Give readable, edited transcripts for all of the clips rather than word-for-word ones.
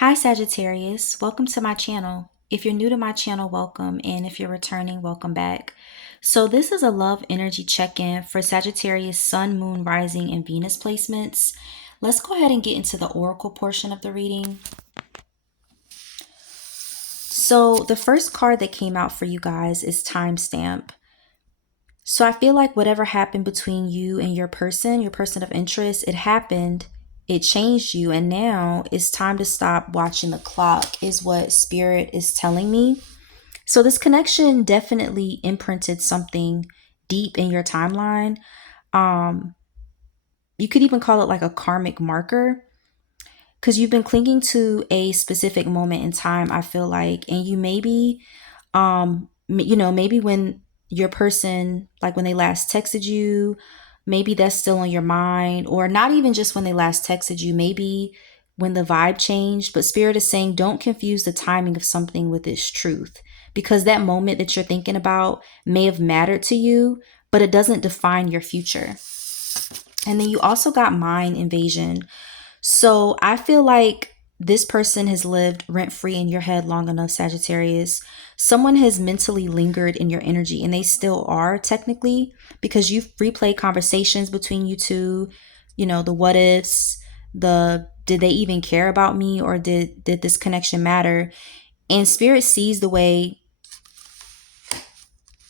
Hi Sagittarius, welcome to my channel. If you're new to my channel, welcome, and if you're returning, welcome back. So this is a love energy check-in for Sagittarius Sun, Moon, Rising, and Venus placements. Let's go ahead and get into the oracle portion of the reading. So the first card that came out for you guys is timestamp. So I feel like whatever happened between you and your person of interest, it happened, it changed you, and now it's time to stop watching the clock is what spirit is telling me. So this connection definitely imprinted something deep in your timeline. You could even call it like a karmic marker because you've been clinging to a specific moment in time, I feel like, and you maybe maybe when your person, like when they last texted you, maybe that's still on your mind, or not even just when they last texted you, maybe when the vibe changed. But spirit is saying don't confuse the timing of something with its truth, because that moment that you're thinking about may have mattered to you, but it doesn't define your future. And then you also got mind invasion. So I feel like this person has lived rent-free in your head long enough, Sagittarius. Someone has mentally lingered in your energy, and they still are technically, because you've replayed conversations between you two, the what ifs, the did they even care about me, or did this connection matter? And spirit sees the way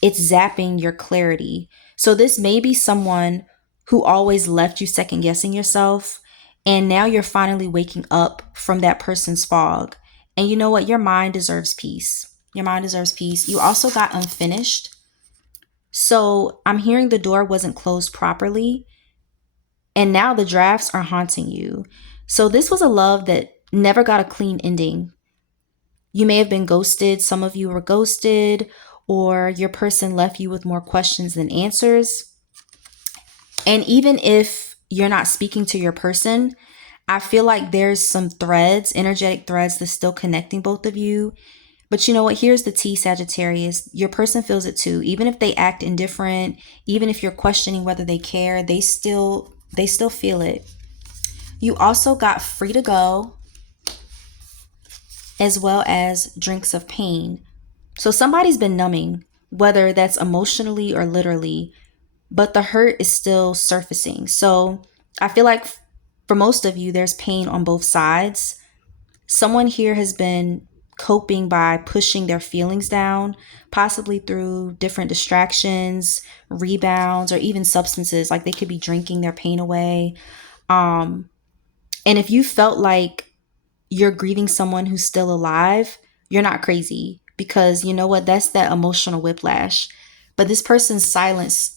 it's zapping your clarity. So this may be someone who always left you second guessing yourself, and now you're finally waking up from that person's fog. And you know what? Your mind deserves peace. Your mind deserves peace. You also got unfinished. So I'm hearing the door wasn't closed properly, and now the drafts are haunting you. So this was a love that never got a clean ending. You may have been ghosted. Some of you were ghosted, or your person left you with more questions than answers. And even if you're not speaking to your person, I feel like there's some threads, energetic threads, that's still connecting both of you. But you know what? Here's the tea, Sagittarius. Your person feels it too. Even if they act indifferent, even if you're questioning whether they care, they still feel it. You also got free to go, as well as drinks of pain. So somebody's been numbing, whether that's emotionally or literally, but the hurt is still surfacing. So I feel like for most of you, there's pain on both sides. Someone here has been coping by pushing their feelings down, possibly through different distractions, rebounds, or even substances. Like they could be drinking their pain away. And if you felt like you're grieving someone who's still alive, you're not crazy, because you know what? That's that emotional whiplash. But this person's silence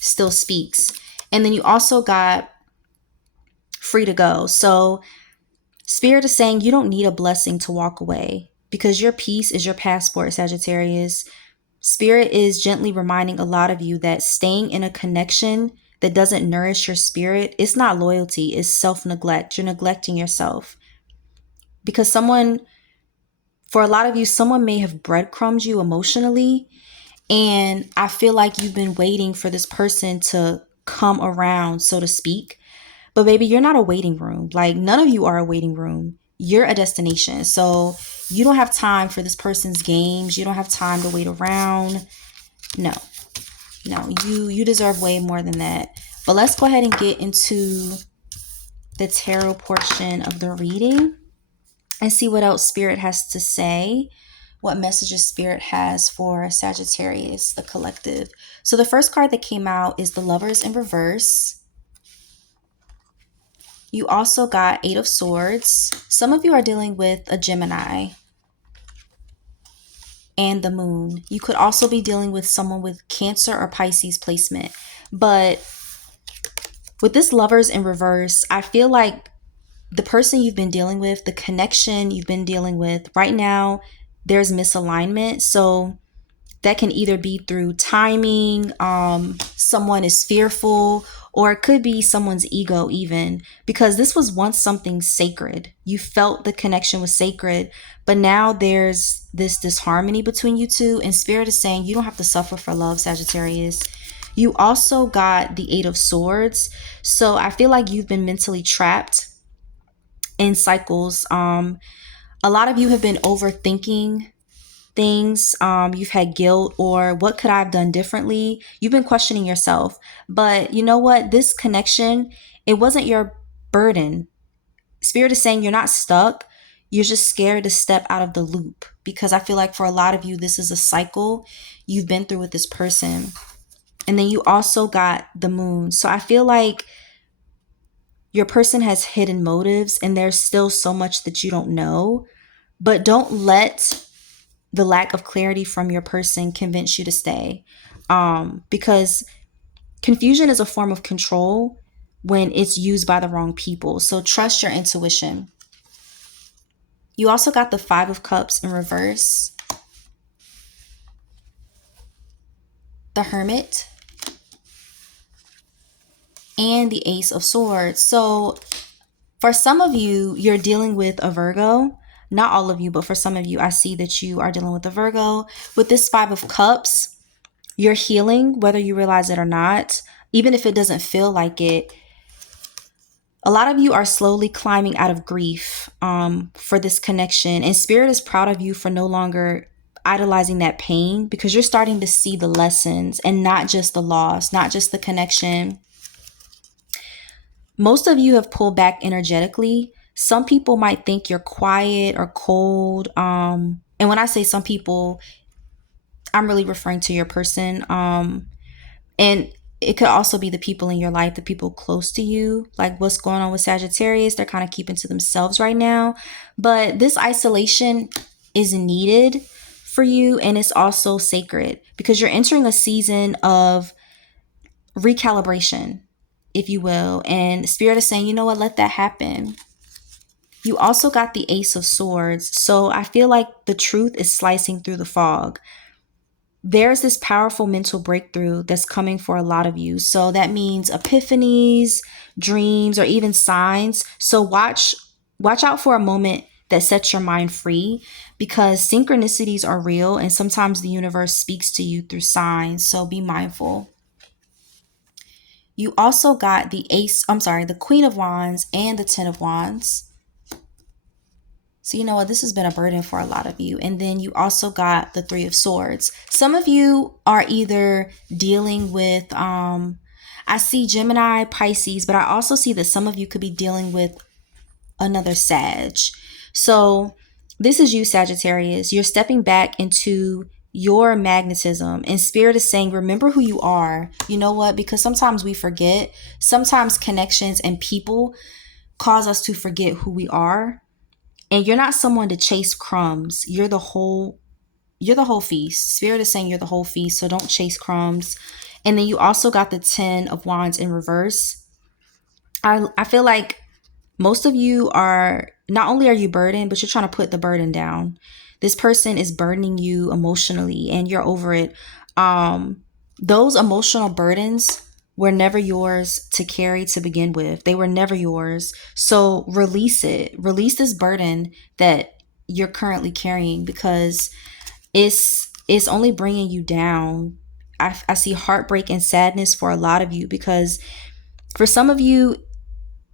still speaks. And then you also got free to go. So spirit is saying you don't need a blessing to walk away, because your peace is your passport, Sagittarius. Spirit is gently reminding a lot of you that staying in a connection that doesn't nourish your spirit, it's not loyalty, it's self-neglect. You're neglecting yourself. Because for a lot of you, someone may have breadcrumbed you emotionally. And I feel like you've been waiting for this person to come around, so to speak. But baby, you're not a waiting room. Like none of you are a waiting room. You're a destination. So you don't have time for this person's games. You don't have time to wait around. No, you deserve way more than that. But let's go ahead and get into the tarot portion of the reading and see what else spirit has to say, what messages spirit has for Sagittarius, the collective. So the first card that came out is the Lovers in reverse. You also got Eight of Swords. Some of you are dealing with a Gemini and the Moon. You could also be dealing with someone with Cancer or Pisces placement. But with this Lovers in reverse, I feel like the person you've been dealing with, the connection you've been dealing with right now, there's misalignment. So that can either be through timing, someone is fearful, or it could be someone's ego even, because this was once something sacred. You felt the connection was sacred, but now there's this disharmony between you two, and spirit is saying you don't have to suffer for love, Sagittarius. You also got the Eight of Swords. So I feel like you've been mentally trapped in cycles. A lot of you have been overthinking things. You've had guilt, or what could I have done differently? You've been questioning yourself. But you know what? This connection, it wasn't your burden. Spirit is saying you're not stuck. You're just scared to step out of the loop, because I feel like for a lot of you, this is a cycle you've been through with this person. And then you also got the moon. So I feel like your person has hidden motives, and there's still so much that you don't know. But don't let the lack of clarity from your person convince you to stay. Because confusion is a form of control when it's used by the wrong people. So trust your intuition. You also got the Five of Cups in reverse, the Hermit, and the Ace of Swords. So for some of you, you're dealing with a Virgo. Not all of you, but for some of you, I see that you are dealing with a Virgo. With this Five of Cups, you're healing, whether you realize it or not. Even if it doesn't feel like it, a lot of you are slowly climbing out of grief for this connection. And Spirit is proud of you for no longer idolizing that pain, because you're starting to see the lessons and not just the loss, not just the connection. Most of you have pulled back energetically. Some people might think you're quiet or cold. And when I say some people, I'm really referring to your person. And it could also be the people in your life, the people close to you. Like what's going on with Sagittarius, they're kind of keeping to themselves right now. But this isolation is needed for you, and it's also sacred, because you're entering a season of recalibration, if you will. And Spirit is saying, you know what, let that happen. You also got the Ace of Swords. So I feel like the truth is slicing through the fog. There's this powerful mental breakthrough that's coming for a lot of you. So that means epiphanies, dreams, or even signs. So watch out for a moment that sets your mind free, because synchronicities are real, and sometimes the universe speaks to you through signs. So be mindful. You also got the Queen of Wands and the Ten of Wands. So you know what, this has been a burden for a lot of you. And then you also got the Three of Swords. Some of you are either dealing with, I see Gemini, Pisces, but I also see that some of you could be dealing with another Sag. So this is you, Sagittarius. You're stepping back into your magnetism, and Spirit is saying, remember who you are. You know what? Because sometimes we forget. Sometimes connections and people cause us to forget who we are. And you're not someone to chase crumbs. You're the whole feast. Spirit is saying you're the whole feast, so don't chase crumbs. And then you also got the Ten of Wands in reverse. I feel like most of you are, not only are you burdened, but you're trying to put the burden down. This person is burdening you emotionally, and you're over it. Those emotional burdens were never yours to carry to begin with. They were never yours. So release it. Release this burden that you're currently carrying, because it's only bringing you down. I see heartbreak and sadness for a lot of you, because for some of you,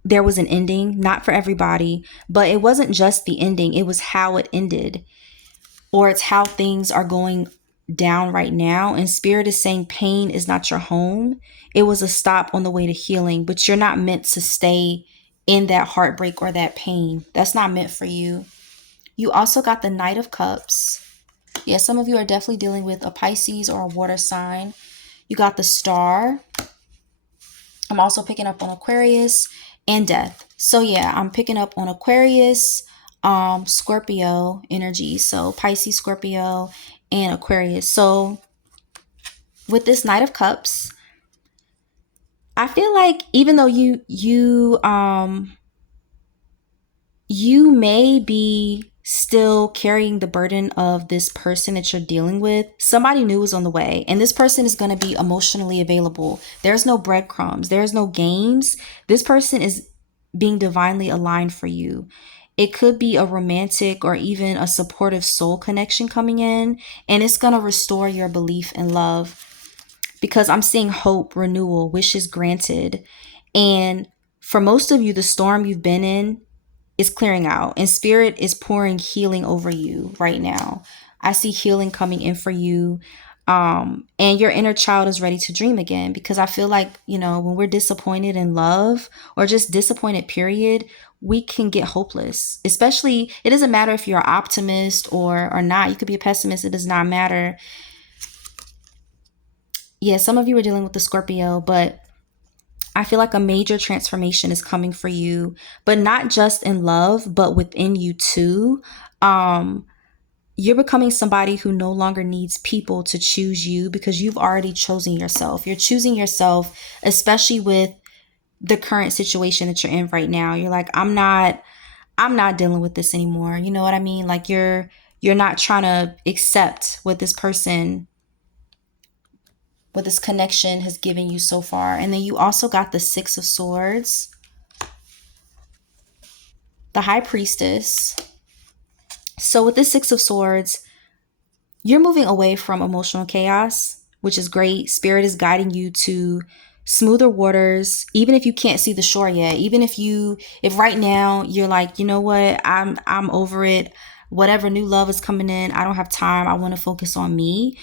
there was an ending, not for everybody, but it wasn't just the ending. It was how it ended, or it's how things are going down right now. And Spirit is saying pain is not your home. It was a stop on the way to healing, but you're not meant to stay in that heartbreak or that pain. That's not meant for you. You also got the Knight of Cups. Yeah, some of you are definitely dealing with a Pisces or a water sign. You got the Star. I'm also picking up on Aquarius and Death. So yeah, I'm picking up on Aquarius, Scorpio energy. So Pisces, Scorpio, and Aquarius. So with this Knight of Cups, I feel like even though you may be still carrying the burden of this person that you're dealing with, somebody new is on the way, and this person is going to be emotionally available. There's no breadcrumbs. There's no games. This person is being divinely aligned for you. It could be a romantic or even a supportive soul connection coming in, and it's going to restore your belief in love, because I'm seeing hope, renewal, wishes granted. And for most of you, the storm you've been in is clearing out, and spirit is pouring healing over you right now. I see healing coming in for you. And your inner child is ready to dream again, because I feel like, when we're disappointed in love or just disappointed, period, we can get hopeless. Especially, it doesn't matter if you're an optimist or not. You could be a pessimist. It does not matter. Yeah, some of you are dealing with the Scorpio, but I feel like a major transformation is coming for you, but not just in love, but within you too. Um, you're becoming somebody who no longer needs people to choose you, because you've already chosen yourself. You're choosing yourself, especially with the current situation that you're in right now. You're like, I'm not dealing with this anymore. You know what I mean? Like you're not trying to accept what this person, what this connection has given you so far. And then you also got the Six of Swords, the High Priestess. So with this Six of Swords, you're moving away from emotional chaos, which is great. Spirit is guiding you to smoother waters, even if you can't see the shore yet. Even if right now you're like, you know what, I'm over it. Whatever new love is coming in, I don't have time. I want to focus on me.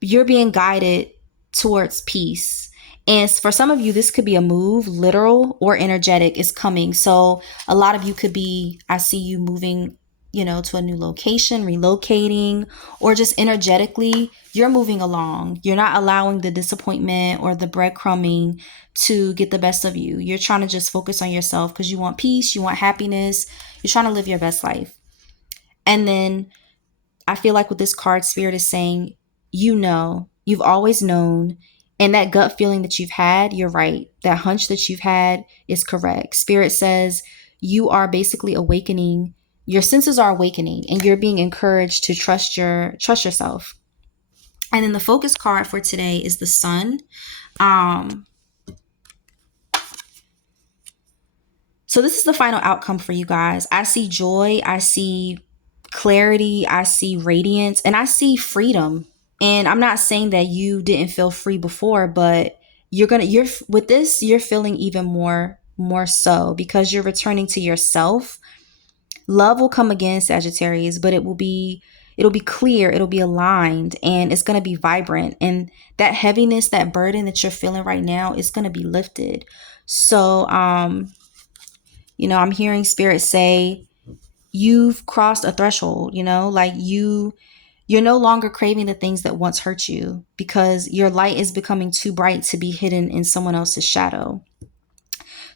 You're being guided towards peace. And for some of you, this could be a move, literal or energetic, is coming. So a lot of you could be, I see you moving, to a new location, relocating, or just energetically, you're moving along. You're not allowing the disappointment or the breadcrumbing to get the best of you. You're trying to just focus on yourself because you want peace, you want happiness, you're trying to live your best life. And then I feel like with this card, Spirit is saying, you've always known. And that gut feeling that you've had, you're right. That hunch that you've had is correct. Spirit says you are basically awakening. Your senses are awakening, and you're being encouraged to trust yourself. And then the focus card for today is the Sun. So this is the final outcome for you guys. I see joy. I see clarity. I see radiance, and I see freedom. And I'm not saying that you didn't feel free before, but you're with this, you're feeling even more so, because you're returning to yourself. Love will come again, Sagittarius, but it'll be clear, it'll be aligned, and it's going to be vibrant. And that heaviness, that burden that you're feeling right now is going to be lifted. So, I'm hearing Spirit say you've crossed a threshold, like you're no longer craving the things that once hurt you, because your light is becoming too bright to be hidden in someone else's shadow.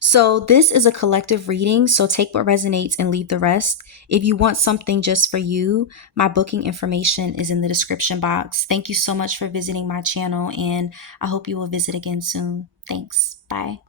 So this is a collective reading, so take what resonates and leave the rest. If you want something just for you, my booking information is in the description box. Thank you so much for visiting my channel, and I hope you will visit again soon. Thanks. Bye.